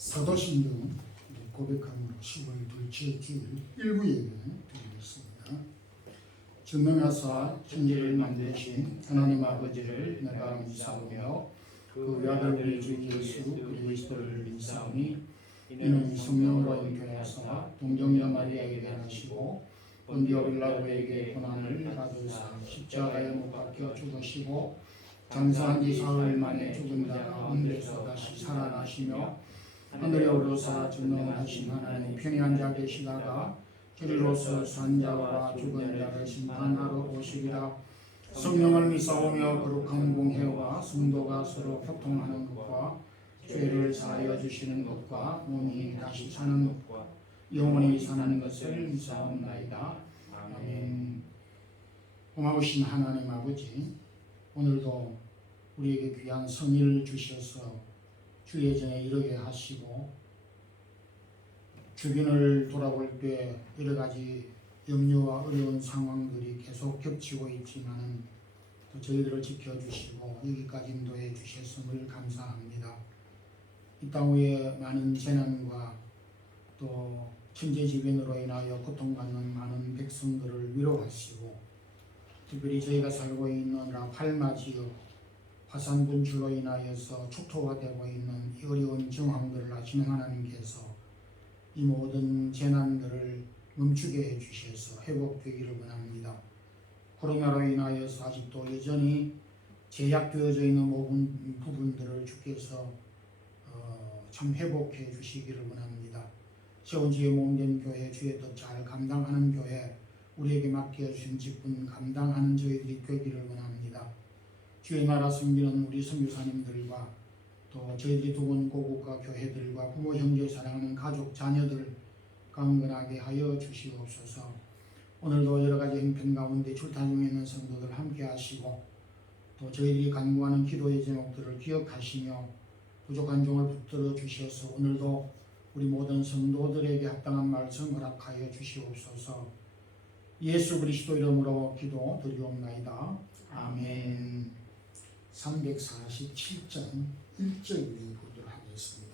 사도신경 고백함으로 10월 둘째 주일 일부 예배 드리겠습니다. 전능하사 천지를 만드신 하나님 아버지를 내가 믿사오며 그 외아들 우리 주 예수 그리스도를 믿사오니 이는 성령으로 잉태하사 동정녀 마리아에게 나시고 본디오 빌라도에게 고난을 받으사 십자가에 못 박혀 죽으시고 장사한 지 사흘 만에 죽은 자 가운데서 다시 살아나시며 하늘에 오르사 전능하신 하나님 편히 앉아 계시다가 저리로서 산 자와 죽은 자를 심판하러 오시리라. 성령을 믿사오며 거룩한 공회와 성도가 서로 소통하는 것과 죄를 사하여 주시는 것과 몸이 다시 사는 것과 영원히 사는 것을 믿사옵나이다. 아멘. 고마우신 하나님 아버지, 오늘도 우리에게 귀한 성의를 주셔서 주의 전에 이르게 하시고 주변을 돌아볼 때 여러 가지 염려와 어려운 상황들이 계속 겹치고 있지만 또 저희들을 지켜주시고 여기까지 인도해 주셨음을 감사합니다. 이 땅 위에 많은 재난과 또 천재지변으로 인하여 고통받는 많은 백성들을 위로하시고 특별히 저희가 살고 있는 라팔마 지역 화산 분출로 인하여서 축토화되고 있는 이 어려운 정황들을 아시는 하나님께서 이 모든 재난들을 멈추게 해주셔서 회복되기를 원합니다. 코로나로 인하여서 아직도 여전히 제약되어져 있는 모든 부분들을 주께서 참 회복해 주시기를 원합니다. 세운지에 몸된 교회, 주의 뜻 잘 감당하는 교회, 우리에게 맡겨주신 직분 감당하는 저희들이 되기를 원합니다. 주의 나라 섬기는 우리 선교사님들과 또 저희들이 두은 고국과 교회들과 부모 형제 사랑하는 가족 자녀들 강건하게 하여 주시옵소서. 오늘도 여러 가지 형편 가운데 출타 중에 있는 성도들 함께 하시고 또 저희들이 간구하는 기도의 제목들을 기억하시며 부족한 종을 붙들어 주셔서 오늘도 우리 모든 성도들에게 합당한 말씀 허락하여 주시옵소서. 예수 그리스도 이름으로 기도 드리옵나이다. 아멘. 347장 1절 우리 보도록 하겠습니다.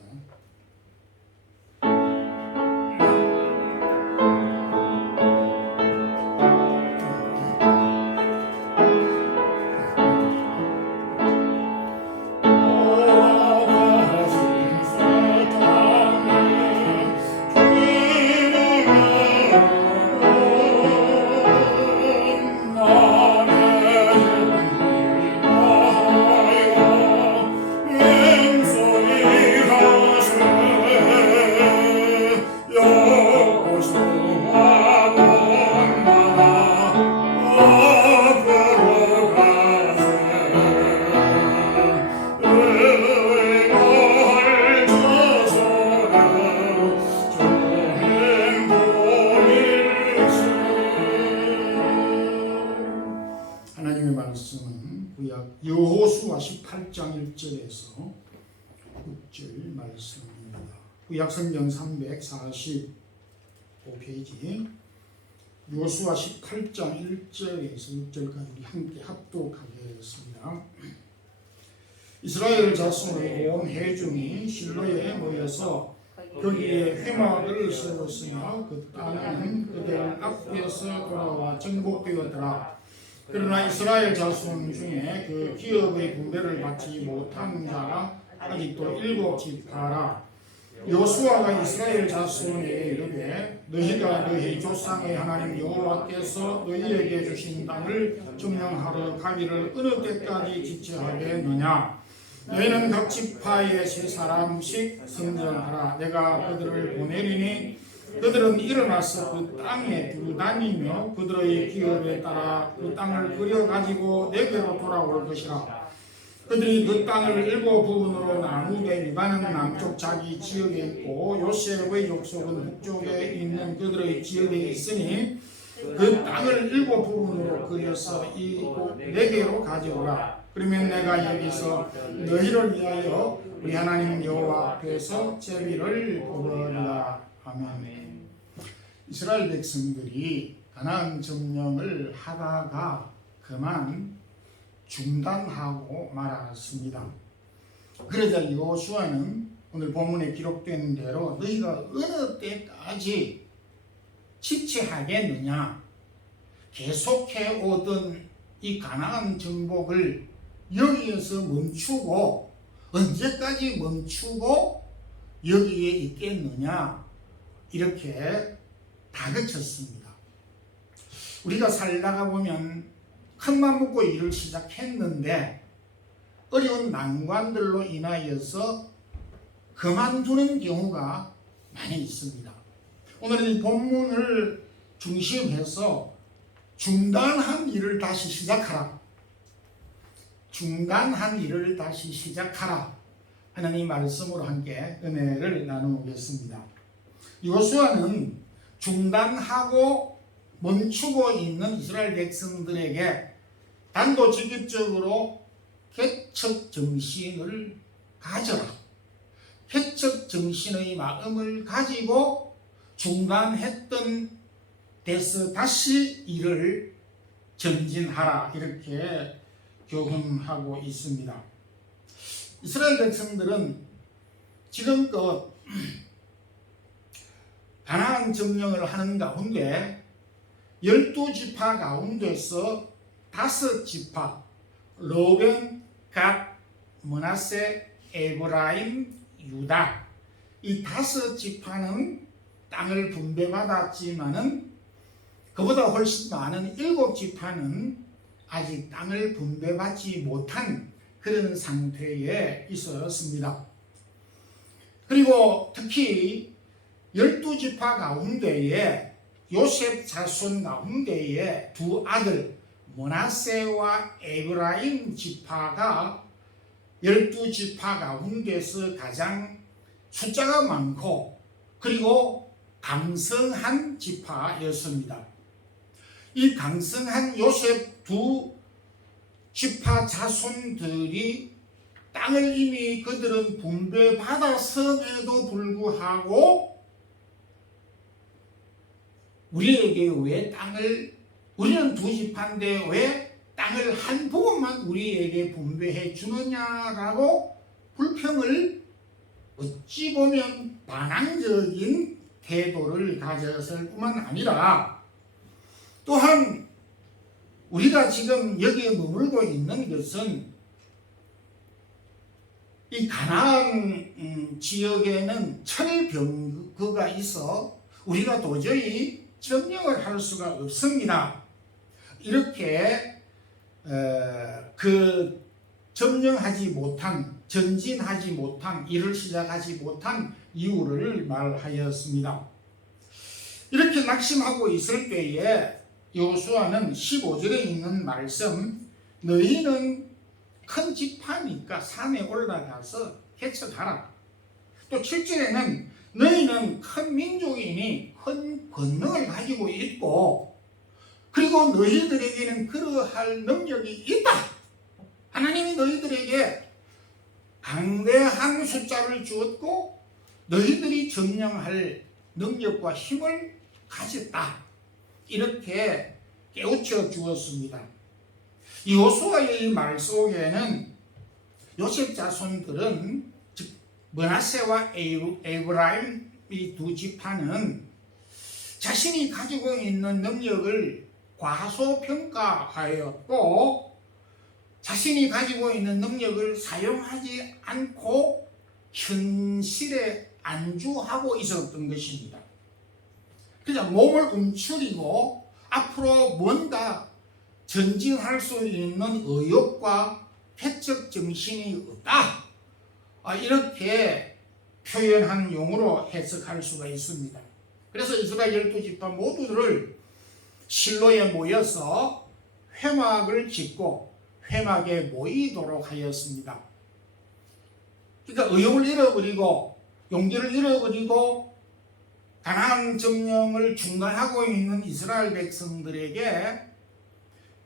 하나님의 말씀은 구약 여호수아 18장 1절에서 6절 말씀입니다. 구약 성경 345페이지 여호수아 18장 1절에서 6절까지 함께 합독하겠습니다. 이스라엘 자손의 온 회중이 실로에 모여서 거기에 회막을 세웠으며 그 땅은 그들 앞에서 돌아와 정복되었더라. 그러나 이스라엘 자손 중에 그 기업의 분배를 받지 못한 자가 아직도 7지파라. 여호수아가 이스라엘 자손에게 이르되 너희가 너희 조상의 하나님 여호와께서 너희에게 주신 땅을 점령하러 가기를 어느 때까지 지체하겠느냐. 너희는 각 지파의 3사람씩 선정하라. 내가 그들을 보내리니 그들은 일어나서 그 땅에 두루다니며 그들의 기업에 따라 그 땅을 끌어가지고 내게로 돌아올 것이라. 그들이 그 땅을 7 부분으로 나누되 유다는 남쪽 자기 지역에 있고 요셉의 족속은 북쪽에 있는 그들의 지역에 있으니 그 땅을 7 부분으로 그려서 이곳 내게로 가져오라. 그러면 내가 여기서 너희를 위하여 우리 하나님 여호와 앞에서 제비를 뽑으리라. 아멘. 이스라엘 백성들이 가나안 점령을 하다가 그만 중단하고 말았습니다. 그러자 여호수아는 오늘 본문에 기록된 대로 너희가 어느 때까지 지체하겠느냐, 계속해 오던 이 가나안 정복을 여기에서 멈추고 언제까지 멈추고 여기에 있겠느냐, 이렇게 다그쳤습니다. 우리가 살다가 보면 큰맘 먹고 일을 시작했는데 어려운 난관들로 인하여서 그만두는 경우가 많이 있습니다. 오늘은 이 본문을 중심해서 중단한 일을 다시 시작하라, 중단한 일을 다시 시작하라 하나님 말씀으로 함께 은혜를 나누겠습니다. 여호수아는 중단하고 멈추고 있는 이스라엘 백성들에게 단도직입적으로 개척 정신을 가져라, 개척 정신의 마음을 가지고 중단했던 데서 다시 일을 전진하라, 이렇게 교훈하고 있습니다. 이스라엘 백성들은 지금껏 가나안 점령을 하는 가운데 12지파 가운데서 5지파, 로벤, 갓, 므낫세, 에브라임, 유다, 이 5지파는 땅을 분배받았지만은 그보다 훨씬 많은 7지파는 아직 땅을 분배받지 못한 그런 상태에 있었습니다. 그리고 특히 12지파 가운데에 요셉 자손 가운데에 두 아들 므낫세와 에브라임 지파가 12지파 가운데서 가장 숫자가 많고 그리고 강성한 지파였습니다. 이 강성한 요셉 두 지파 자손들이 땅을 이미 그들은 분배받았음에도 불구하고 우리에게 왜 땅을, 우리는 2지파인데 왜 땅을 한 부분만 우리에게 분배해 주느냐라고 불평을 어찌 보면 반항적인 태도를 가졌을 뿐만 아니라 또한 우리가 지금 여기에 머물고 있는 것은 이 가나안 지역에는 철병거가 있어 우리가 도저히 점령을 할 수가 없습니다. 이렇게 점령하지 못한, 전진하지 못한, 일을 시작하지 못한 이유를 말하였습니다. 이렇게 낙심하고 있을 때에 여호수아는 15절에 있는 말씀, 너희는 큰 지파니까 산에 올라가서 개척하라. 또 7절에는 너희는 큰 민족이니 큰 권능을 가지고 있고 그리고 너희들에게는 그러할 능력이 있다. 하나님이 너희들에게 강대한 숫자를 주었고 너희들이 점령할 능력과 힘을 가졌다. 이렇게 깨우쳐 주었습니다. 여호수아의 이 말 속에는 요셉 자손들은 즉 므낫세와 에브라임 이 2지파는 자신이 가지고 있는 능력을 과소평가하였고 자신이 가지고 있는 능력을 사용하지 않고 현실에 안주하고 있었던 것입니다. 그냥 몸을 움츠리고 앞으로 뭔가 전진할 수 있는 의욕과 개척 정신이 없다. 이렇게 표현한 용어로 해석할 수가 있습니다. 그래서 이스라엘 12지파 모두를 실로에 모여서 회막을 짓고 회막에 모이도록 하였습니다. 그러니까 의욕을 잃어버리고 용기를 잃어버리고 가나안 점령을 중단하고 있는 이스라엘 백성들에게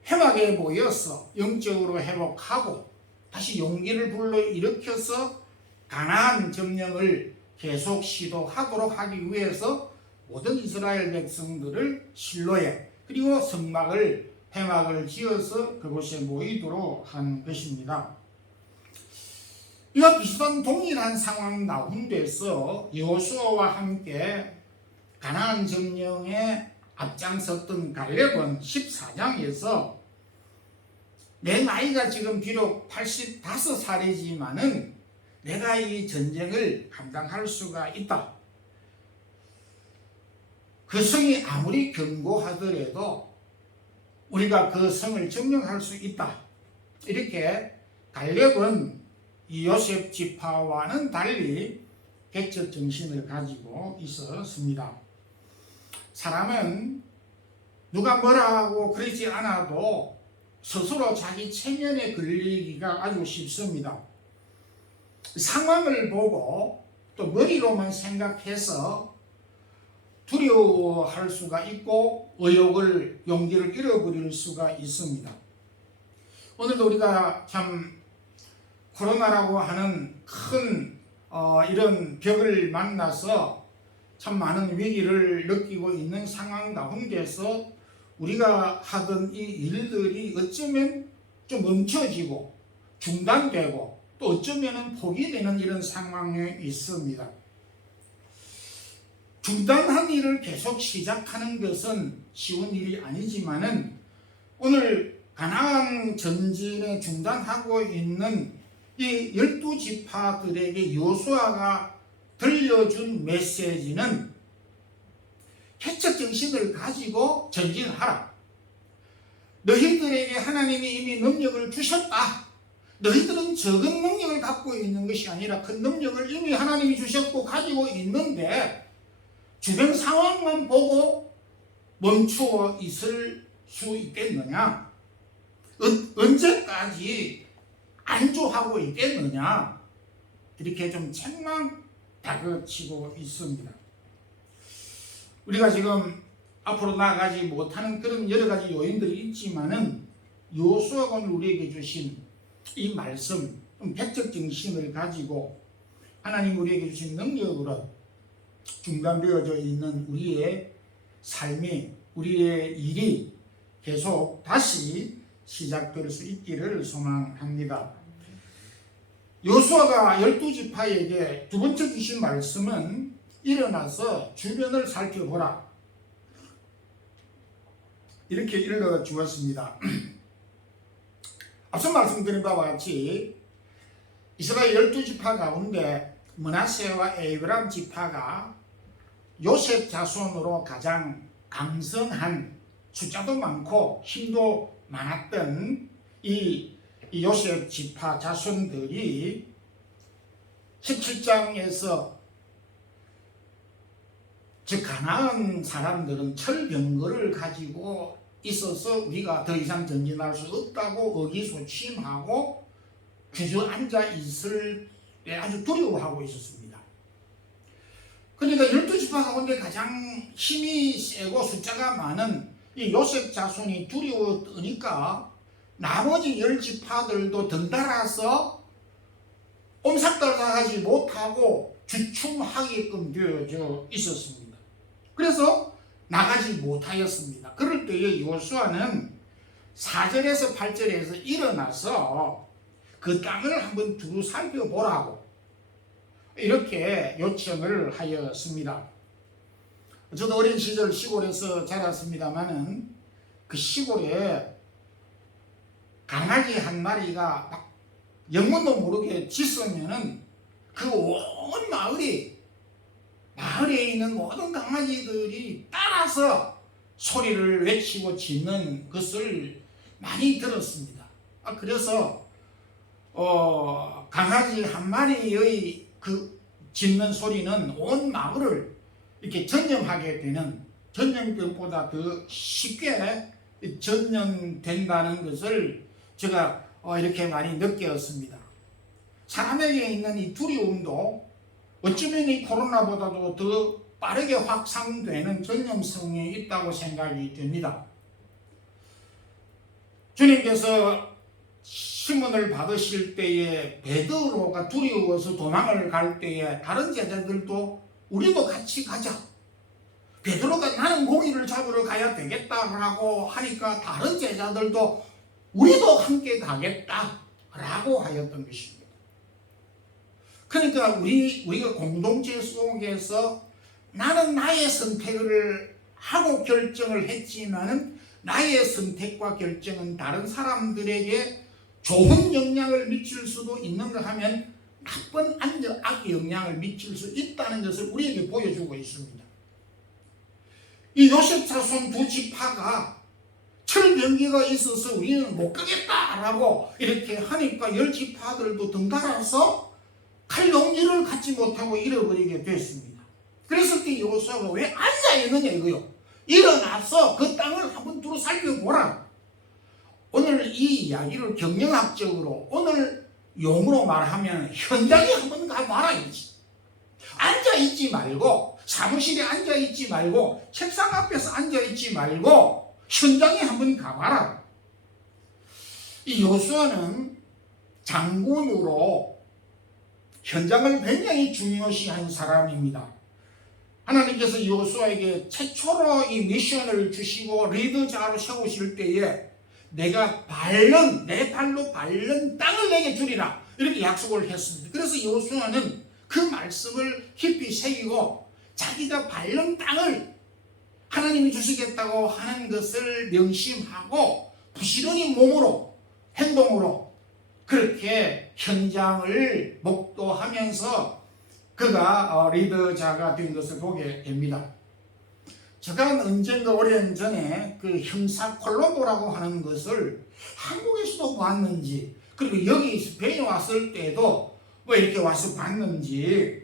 회막에 모여서 영적으로 회복하고 다시 용기를 불러일으켜서 가나안 점령을 계속 시도하도록 하기 위해서 모든 이스라엘 백성들을 실로에 그리고 성막을 회막을 지어서 그곳에 모이도록 한 것입니다. 이와 비슷한 동일한 상황 가운데서 여호수아와 함께 가나안 점령에 앞장섰던 갈렙은 14장에서 내 나이가 지금 비록 85살이지만은 내가 이 전쟁을 감당할 수가 있다. 그 성이 아무리 견고하더라도 우리가 그 성을 점령할 수 있다. 이렇게 갈렙은 이 요셉 지파와는 달리 개척 정신을 가지고 있었습니다. 사람은 누가 뭐라 하고 그러지 않아도 스스로 자기 체면에 걸리기가 아주 쉽습니다. 상황을 보고 또 머리로만 생각해서 두려워할 수가 있고 용기를 잃어버릴 수가 있습니다. 오늘도 우리가 참 코로나라고 하는 큰 이런 벽을 만나서 참 많은 위기를 느끼고 있는 상황 가운데서 우리가 하던 이 일들이 어쩌면 좀 멈춰지고 중단되고 또 어쩌면 포기되는 이런 상황에 있습니다. 중단한 일을 계속 시작하는 것은 쉬운 일이 아니지만은 오늘 가나안 전진에 중단하고 있는 이 12지파들에게 여호수아가 들려준 메시지는 개척 정신을 가지고 전진하라. 너희들에게 하나님이 이미 능력을 주셨다. 너희들은 적은 능력을 갖고 있는 것이 아니라 큰 능력을 이미 하나님이 주셨고 가지고 있는데 주변 상황만 보고 멈추어 있을 수 있겠느냐? 언제까지 안주하고 있겠느냐? 이렇게 좀 책망 다그치고 있습니다. 우리가 지금 앞으로 나아가지 못하는 그런 여러 가지 요인들이 있지만은 여호수아가 오늘 우리에게 주신 이 말씀, 개척 정신을 가지고 하나님 우리에게 주신 능력으로 중단되어져 있는 우리의 삶이, 우리의 일이 계속 다시 시작될 수 있기를 소망합니다. 여호수아가 12지파에게 두 번째 주신 말씀은 일어나서 주변을 살펴보라. 이렇게 일러 주었습니다. 앞서 말씀드린 바와 같이 이스라엘 12지파 가운데 므낫세와 에브람 지파가 요셉 자손으로 가장 강성한, 숫자도 많고 힘도 많았던 이 요셉 지파 자손들이 17장에서 즉 가나안 사람들은 철병거를 가지고 있어서 우리가 더 이상 전진할 수 없다고 의기소침하고 주저앉아 있을 때 아주 두려워하고 있었습니다. 그러니까 12지파 가운데 가장 힘이 세고 숫자가 많은 이 요셉 자손이 두려워하니까 나머지 10지파들도 덩달아서 옴삭달하지 못하고 주춤하게끔 되어져 있었습니다. 그래서 나가지 못하였습니다. 그럴 때에 여호수아는 4절에서 8절에서 일어나서 그 땅을 한번 두루 살펴보라고 이렇게 요청을 하였습니다. 저도 어린 시절 시골에서 자랐습니다마는 그 시골에 강아지 한 마리가 막 영문도 모르게 짖으면은 그 온 마을에 있는 모든 강아지들이 따라서 소리를 외치고 짖는 것을 많이 들었습니다. 그래서 강아지 한 마리의 그 짖는 소리는 온 마을을 이렇게 전염하게 되는, 전염병보다 더 쉽게 전염된다는 것을 제가 이렇게 많이 느꼈습니다. 사람에게 있는 이 두려움도 어쩌면 이 코로나보다도 더 빠르게 확산되는 전염성이 있다고 생각이 됩니다. 주님께서 시몬을 받으실 때에 베드로가 두려워서 도망을 갈 때에 다른 제자들도 우리도 같이 가자. 베드로가 나는 고기를 잡으러 가야 되겠다라고 하니까 다른 제자들도 우리도 함께 가겠다라고 하였던 것입니다. 그러니까 우리가 공동체 속에서 나는 나의 선택을 하고 결정을 했지만은 나의 선택과 결정은 다른 사람들에게 좋은 영향을 미칠 수도 있는가 하면 나쁜 악의 영향을 미칠 수 있다는 것을 우리에게 보여주고 있습니다. 이 요셉 자손 두 지파가 철병기가 있어서 우리는 못 가겠다라고 이렇게 하니까 10지파들도 덩달아서 칼용기를 갖지 못하고 잃어버리게 됐습니다. 그랬을 때 여호수아가 왜 앉아있느냐 이거요. 일어나서 그 땅을 한번 두루 살펴보라. 오늘 이 이야기를 경영학적으로 오늘 용어로 말하면 현장에 한번 가봐라 이지. 앉아있지 말고 사무실에 앉아있지 말고 책상 앞에서 앉아있지 말고 현장에 한번 가봐라. 이 여호수아는 장군으로 현장을 굉장히 중요시한 사람입니다. 하나님께서 여호수아에게 최초로 이 미션을 주시고 리더자로 세우실 때에 내가 내 발로 밟는 땅을 내게 주리라 이렇게 약속을 했습니다. 그래서 여호수아는 그 말씀을 깊이 새기고 자기가 밟는 땅을 하나님이 주시겠다고 하는 것을 명심하고 부지런히 몸으로 행동으로 그렇게 현장을 목도하면서 그가 리더자가 된 것을 보게 됩니다. 제가 언젠가 오랜 전에 그 형사 콜롬보라고 하는 것을 한국에서도 봤는지 그리고 여기 스페인에 왔을 때도 뭐 이렇게 와서 봤는지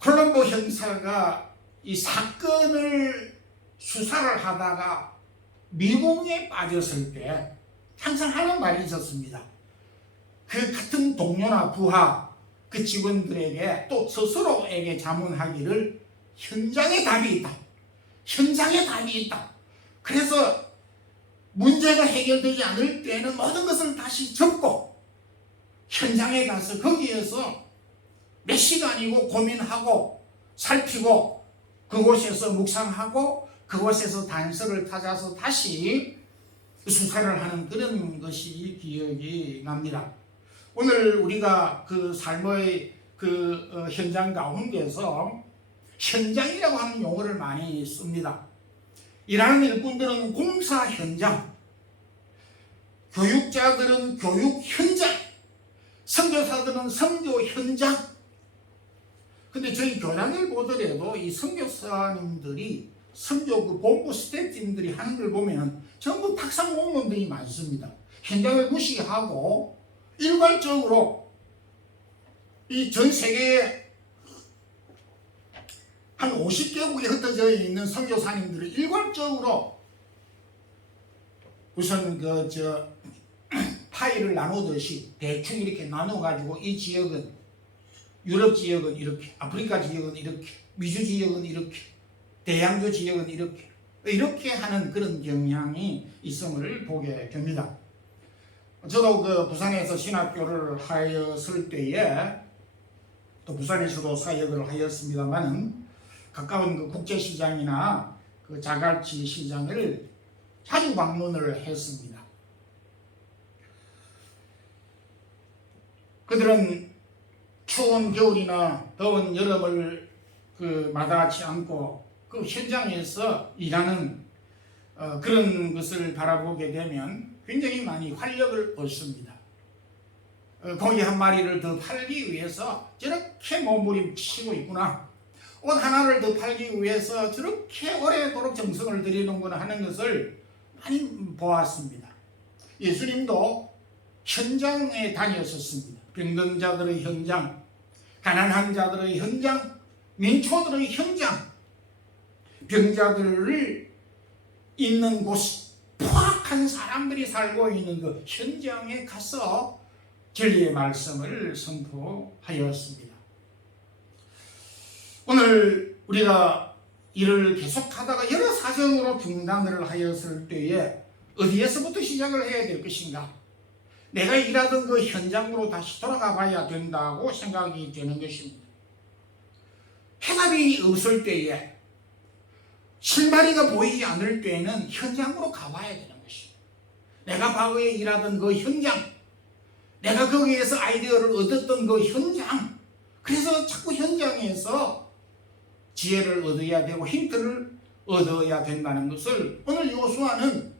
콜롬보 형사가 이 사건을 수사를 하다가 미궁에 빠졌을 때 항상 하는 말이 있었습니다. 그 같은 동료나 부하 그 직원들에게 또 스스로에게 자문하기를 현장에 답이 있다. 현장에 답이 있다. 그래서 문제가 해결되지 않을 때는 모든 것을 다시 접고 현장에 가서 거기에서 몇 시간이고 고민하고 살피고 그곳에서 묵상하고 그곳에서 단서를 찾아서 다시 수사를 하는 그런 것이 기억이 납니다. 오늘 우리가 그 삶의 현장 가운데서 현장이라고 하는 용어를 많이 씁니다. 일하는 일꾼들은 공사 현장, 교육자들은 교육 현장, 선교사들은 선교 현장. 근데 저희 교장을 보더라도 이 선교사님들이 선교 그 본부 스태프팀들이 하는 걸 보면 전부 탁상 공무원들이 많습니다. 현장을 무시하고 일괄적으로 이 전 세계에 한 50개국에 흩어져 있는 선교사님들이 일괄적으로 우선 파일을 나누듯이 대충 이렇게 나눠가지고 이 지역은 유럽 지역은 이렇게, 아프리카 지역은 이렇게, 미주 지역은 이렇게, 대양조 지역은 이렇게 하는 그런 경향이 있음을 보게 됩니다. 저도 그 부산에서 신학교를 하였을 때에 또 부산에서도 사역을 하였습니다만은 가까운 그 국제시장이나 그 자갈치 시장을 자주 방문을 했습니다. 그들은 추운 겨울이나 더운 여름을 마다하지 않고 그 현장에서 일하는 그런 것을 바라보게 되면 굉장히 많이 활력을 얻습니다. 고기 한 마리를 더 팔기 위해서 저렇게 몸부림치고 있구나. 옷 하나를 더 팔기 위해서 저렇게 오래도록 정성을 들이는구나 하는 것을 많이 보았습니다. 예수님도 현장에 다녔었습니다. 병든자들의 현장, 가난한 자들의 현장, 민초들의 현장, 병자들을 있는 곳, 포악한 사람들이 살고 있는 그 현장에 가서 진리의 말씀을 선포하였습니다. 오늘 우리가 일을 계속하다가 여러 사정으로 중단을 하였을 때에 어디에서부터 시작을 해야 될 것인가? 내가 일하던 그 현장으로 다시 돌아가 봐야 된다고 생각이 되는 것입니다. 해답이 없을 때에 실마리가 보이지 않을 때에는 현장으로 가봐야 되는 것입니다. 내가 과거에 일하던 그 현장, 내가 거기에서 아이디어를 얻었던 그 현장, 그래서 자꾸 현장에서 지혜를 얻어야 되고 힌트를 얻어야 된다는 것을 오늘 여호수아는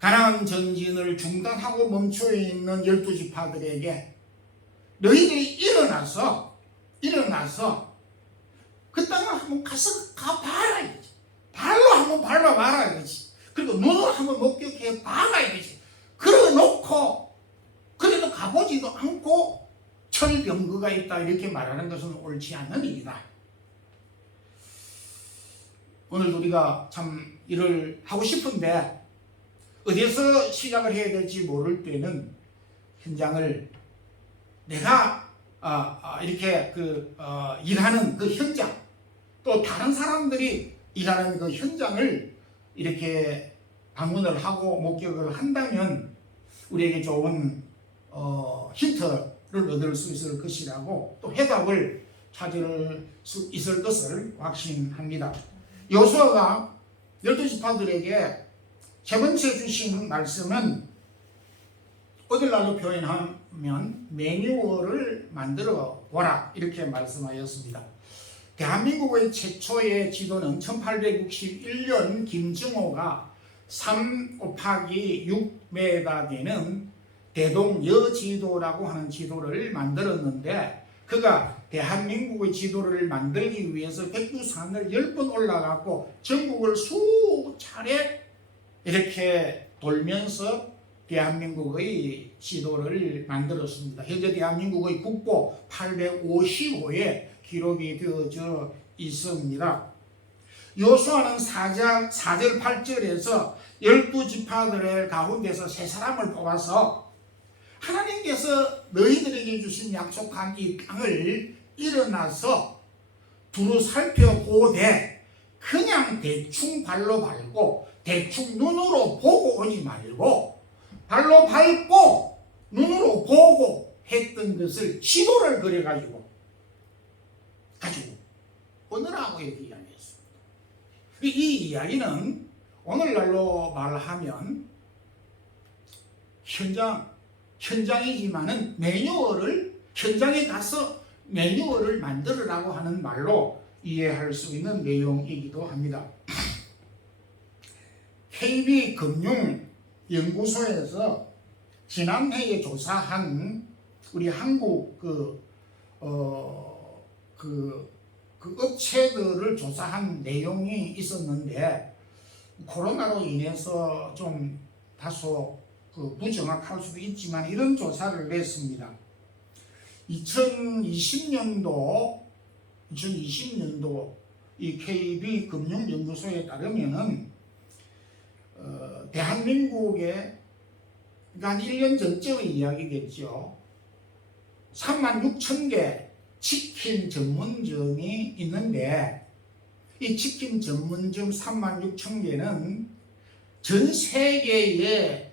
가나안 전진을 중단하고 멈춰 있는 12지파들에게 너희들이 일어나서 그 땅을 한번 가봐라 이거지. 발로 한번 밟아봐라 이거지. 그리고 눈으로 한번 목격해 봐라 이거지. 그러놓고 그래도 가보지도 않고 철병거가 있다 이렇게 말하는 것은 옳지 않는 일이다. 오늘 우리가 참 일을 하고 싶은데 어디에서 시작을 해야 될지 모를 때는 현장을 내가 이렇게 일하는 그 현장, 또 다른 사람들이 일하는 그 현장을 이렇게 방문을 하고 목격을 한다면 우리에게 좋은 힌트를 얻을 수 있을 것이라고, 또 해답을 찾을 수 있을 것을 확신합니다. 여호수아가 12지파들에게 세 번째 주신 말씀은 오늘날로 표현하면 매뉴얼을 만들어 보라 이렇게 말씀하였습니다. 대한민국의 최초의 지도는 1861년 김증호가 3/6m 되는 대동여지도라고 하는 지도를 만들었는데, 그가 대한민국의 지도를 만들기 위해서 백두산을 10번 올라갔고 전국을 수차례 이렇게 돌면서 대한민국의 지도를 만들었습니다. 현재 대한민국의 국보 850호에 기록이 되어져 있습니다. 여호수아는 4절 8절에서 12지파들의 가운데서 세 사람을 뽑아서 하나님께서 너희들에게 주신 약속한 이 땅을 일어나서 두루 살펴보되 그냥 대충 발로 밟고 대충 눈으로 보고 오지 말고 발로 밟고 눈으로 보고 했던 것을 지도를 그려가지고 가지고 오느라고 이렇게 이야기했습니다. 이 이야기는 오늘날로 말하면 현장이지만은 현장에 가서 매뉴얼을 만들으라고 하는 말로 이해할 수 있는 내용이기도 합니다. KB금융연구소에서 지난해에 조사한 우리 한국 업체들을 조사한 내용이 있었는데, 코로나로 인해서 좀 다소 부정확할 수도 있지만 이런 조사를 했습니다. 2020년도 이 KB금융연구소에 따르면은 대한민국에, 그러니까 한 1년 전쯤의 이야기겠죠. 36,000개 치킨 전문점이 있는데 이 치킨 전문점 36,000개는 전 세계의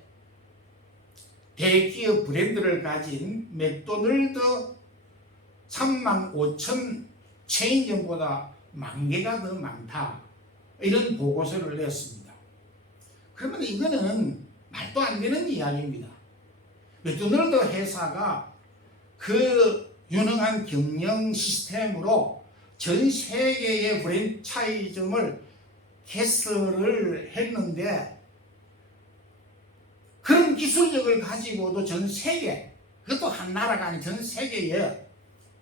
대기업 브랜드를 가진 맥도날드 35,000 체인점보다 10,000개가 더 많다, 이런 보고서를 냈습니다. 그러면 이거는 말도 안 되는 이야기입니다. 맥도날드 회사가 그 유능한 경영 시스템으로 전 세계의 프랜차이즈점을 개설을 했는데, 그런 기술력을 가지고도 전 세계, 그것도 한 나라가 아닌 전 세계에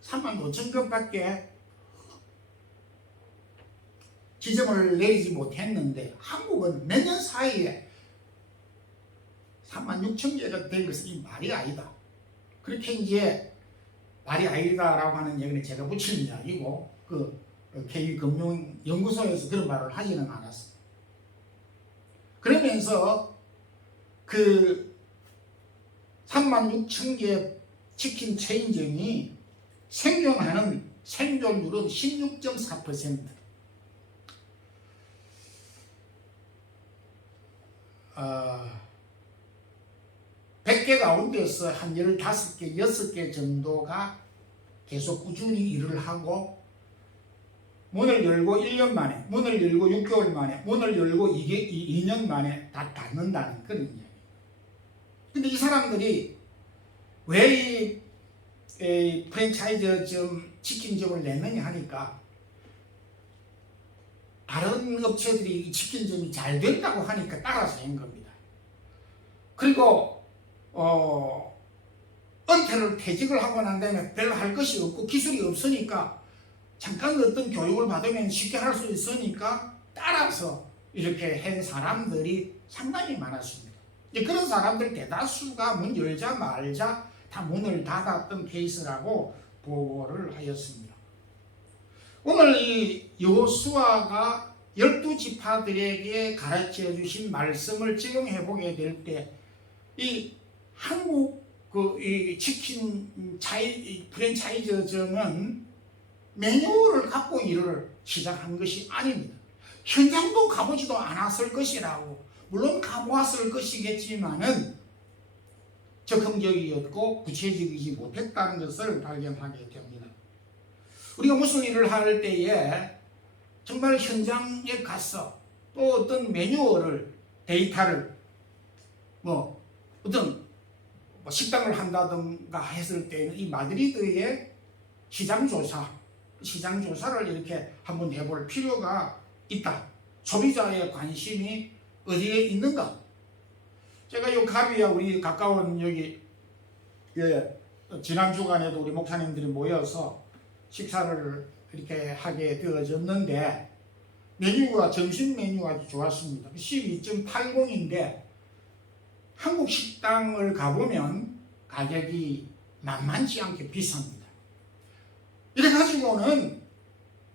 35,000곳밖에 지점을 내리지 못했는데, 한국은 몇 년 사이에 36,000개가 된 것은 말이 아니다. 그렇게 이제 말이 아니다라고 하는 얘기는 제가 붙인 이야기고, KB금융연구소에서 그런 말을 하지는 않았습니다. 그러면서 36,000개 치킨 체인점이 생존하는 생존율은 16.4%. 100개 가운데서 한 15개, 6개 정도가 계속 꾸준히 일을 하고, 문을 열고 1년 만에, 문을 열고 6개월 만에, 문을 열고 2년 만에 다 닫는다는 그런 이야기. 근데 이 사람들이 왜 이 프랜차이즈점 치킨점을 냈느냐 하니까 다른 업체들이 이 치킨점이 잘 된다고 하니까 따라서 한 겁니다. 그리고 은퇴를 퇴직을 하고 난 다음에 별로 할 것이 없고 기술이 없으니까 잠깐 어떤 교육을 받으면 쉽게 할 수 있으니까 따라서 이렇게 한 사람들이 상당히 많았습니다. 그런 사람들 대다수가 문 열자 말자 다 문을 닫았던 케이스라고 보고를 하였습니다. 오늘 이 여호수아가 12지파들에게 가르쳐 주신 말씀을 적용해 보게 될 때 이 한국 이 치킨 프랜차이즈점은 매뉴얼을 갖고 일을 시작한 것이 아닙니다. 현장도 가보지도 않았을 것이라고, 물론 가보았을 것이겠지만은 적극적이었고 구체적이지 못했다는 것을 발견하게 됩니다. 우리가 무슨 일을 할 때에 정말 현장에 가서 또 어떤 매뉴얼을, 데이터를 어떤 식당을 한다든가 했을 때는 이 마드리드의 시장조사를 이렇게 한번 해볼 필요가 있다. 소비자의 관심이 어디에 있는가? 제가 요 가비야 우리 가까운 여기 지난 주간에도 우리 목사님들이 모여서 식사를 이렇게 하게 되어졌는데 점심 메뉴가 아주 좋았습니다. 12.80인데 한국 식당을 가보면 가격이 만만치 않게 비쌉니다. 이래가지고는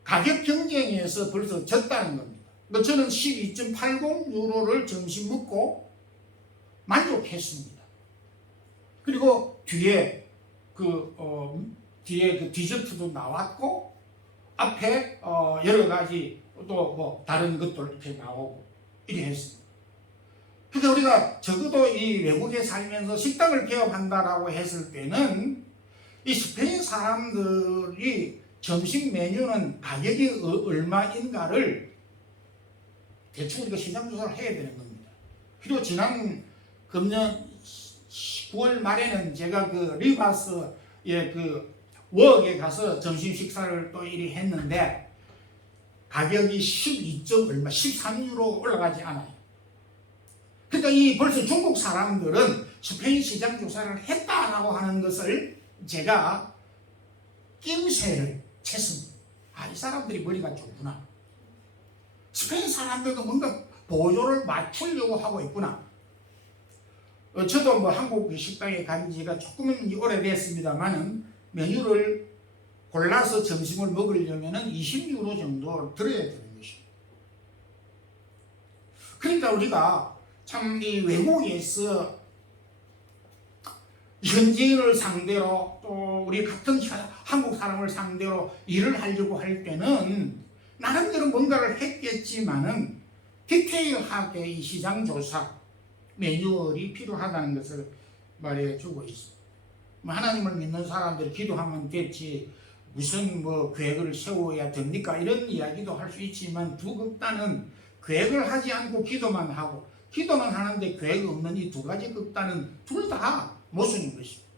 가격 경쟁에서 벌써 졌다는 겁니다. 저는 12.80 유로를 점심 먹고 만족했습니다. 그리고 뒤에 디저트도 나왔고 앞에 여러 가지 또 다른 것도 이렇게 나오고 이래 했습니다. 그래서 우리가 적어도 이 외국에 살면서 식당을 개업한다라고 했을 때는 이 스페인 사람들이 점심 메뉴는 가격이 얼마인가를 대충 우리가 시장 조사를 해야 되는 겁니다. 그리고 지난 금년 9월 말에는 제가 리바스의 웍에 가서 점심 식사를 또 이리 했는데 가격이 13유로 올라가지 않아요. 그러니까 이 벌써 중국 사람들은 스페인 시장 조사를 했다라고 하는 것을 제가 낌새를 챘습니다. 이 사람들이 머리가 좋구나. 스페인 사람들도 뭔가 보조를 맞추려고 하고 있구나. 저도 한국 식당에 간 지가 조금은 오래됐습니다만은 메뉴를 골라서 점심을 먹으려면 20유로 정도 들어야 되는 것입니다. 그러니까 우리가 참 이 외국에서 현지인을 상대로 또 우리 같은 한국 사람을 상대로 일을 하려고 할 때는 나름대로 뭔가를 했겠지만은 디테일하게 이 시장 조사 매뉴얼이 필요하다는 것을 말해주고 있습니다. 하나님을 믿는 사람들이 기도하면 됐지 무슨 계획을 세워야 됩니까? 이런 이야기도 할 수 있지만 두 극단은 계획을 하지 않고 기도만 하고 기도는 하는데 계획 없는 이 두 가지 극단은 둘 다 모순인 것입니다.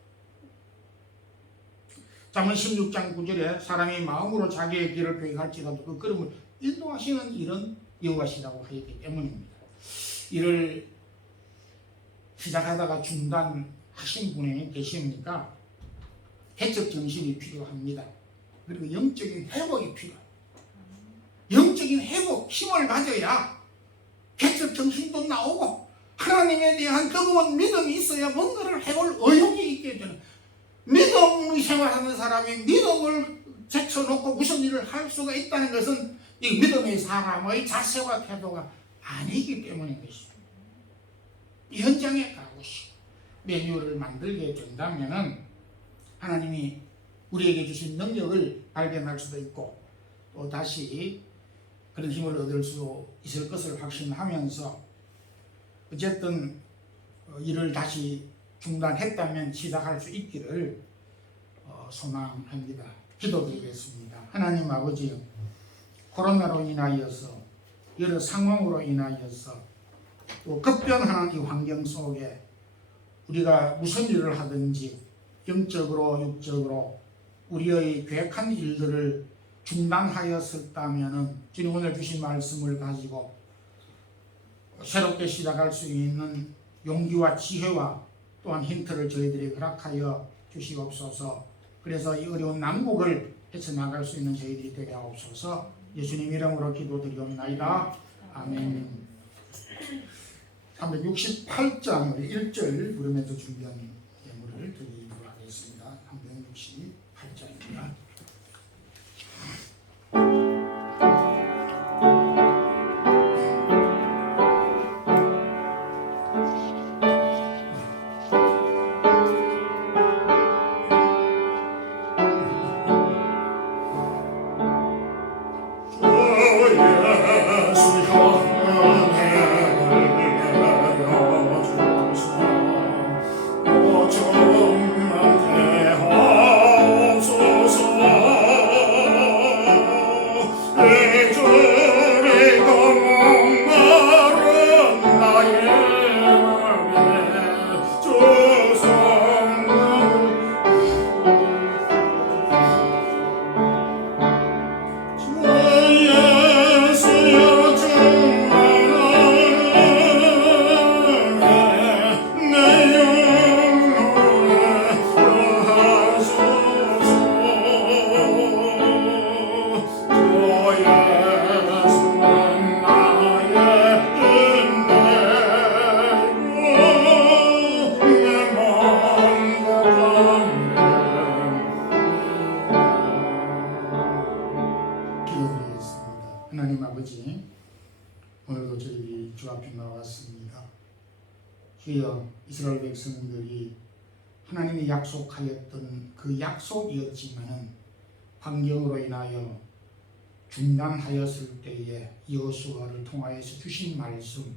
잠언 16장 9절에 사람이 마음으로 자기의 길을 계획할지라도 그 걸음을 인도하시는 이런 여호와시라고 하였기 때문입니다. 이를 시작하다가 중단하신 분이 계십니까? 개척 정신이 필요합니다. 그리고 영적인 회복이 필요합니다. 영적인 회복, 힘을 가져야 개척 정신도 나오고 하나님에 대한 뜨거운 믿음이 있어야 뭔가를 해볼 의욕이 있게 되는, 믿음을 생활하는 사람이 믿음을 제쳐놓고 무슨 일을 할 수가 있다는 것은 이 믿음의 사람의 자세와 태도가 아니기 때문인 것입니다. 현장에 가고 싶고 메뉴를 만들게 된다면 하나님이 우리에게 주신 능력을 발견할 수도 있고 또 다시 그런 힘을 얻을 수 있을 것을 확신하면서 어쨌든 일을 다시 중단했다면 시작할 수 있기를 소망합니다. 기도드리겠습니다. 하나님 아버지, 코로나로 인하여서 여러 상황으로 인하여서 또 급변하는 이 환경 속에 우리가 무슨 일을 하든지 영적으로 육적으로 우리의 계획한 일들을 중단하였었다면은 주님 오늘 주신 말씀을 가지고 새롭게 시작할 수 있는 용기와 지혜와 또한 힌트를 저희들이 허락하여 주시옵소서. 그래서 이 어려운 난국을 헤쳐나갈 수 있는 저희들이 되게 하옵소서. 예수님 이름으로 기도드리옵나이다. 아멘. 368장 1절 부르면서 준비한 예물을 드리도록 하겠습니다. 368장입니다. 하나님 아버지, 오늘도 저희들이 주 앞에 나왔습니다. 주여, 이스라엘 백성들이 하나님이 약속하였던 그 약속이었지만은 환경으로 인하여 중단하였을 때에 여호수아를 통하여서 주신 말씀,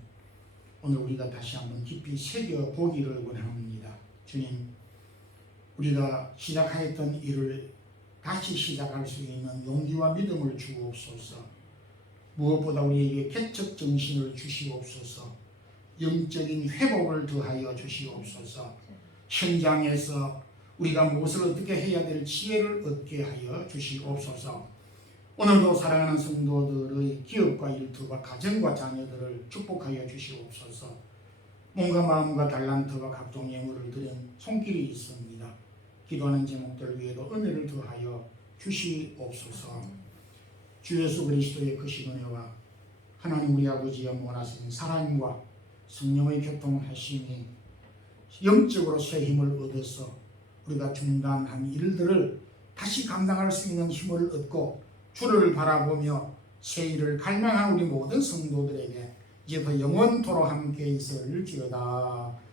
오늘 우리가 다시 한번 깊이 새겨보기를 원합니다. 주님, 우리가 시작하였던 일을 다시 시작할 수 있는 용기와 믿음을 주옵소서. 무엇보다 우리에게 개척 정신을 주시옵소서. 영적인 회복을 더하여 주시옵소서. 현장에서 우리가 무엇을 어떻게 해야 될 지혜를 얻게 하여 주시옵소서. 오늘도 사랑하는 성도들의 기업과 일터와 가정과 자녀들을 축복하여 주시옵소서. 몸과 마음과 달란트와 각종 예물을 드린 손길이 있습니다. 기도하는 제목들 위에도 은혜를 더하여 주시옵소서. 주 예수 그리스도의 크신 은혜와 하나님 우리 아버지의 원하시는 사랑과 성령의 교통하심이 영적으로 새 힘을 얻어서 우리가 중단한 일들을 다시 감당할 수 있는 힘을 얻고 주를 바라보며 새 일을 갈망한 우리 모든 성도들에게 이제부터 영원토록 함께 있을지어다.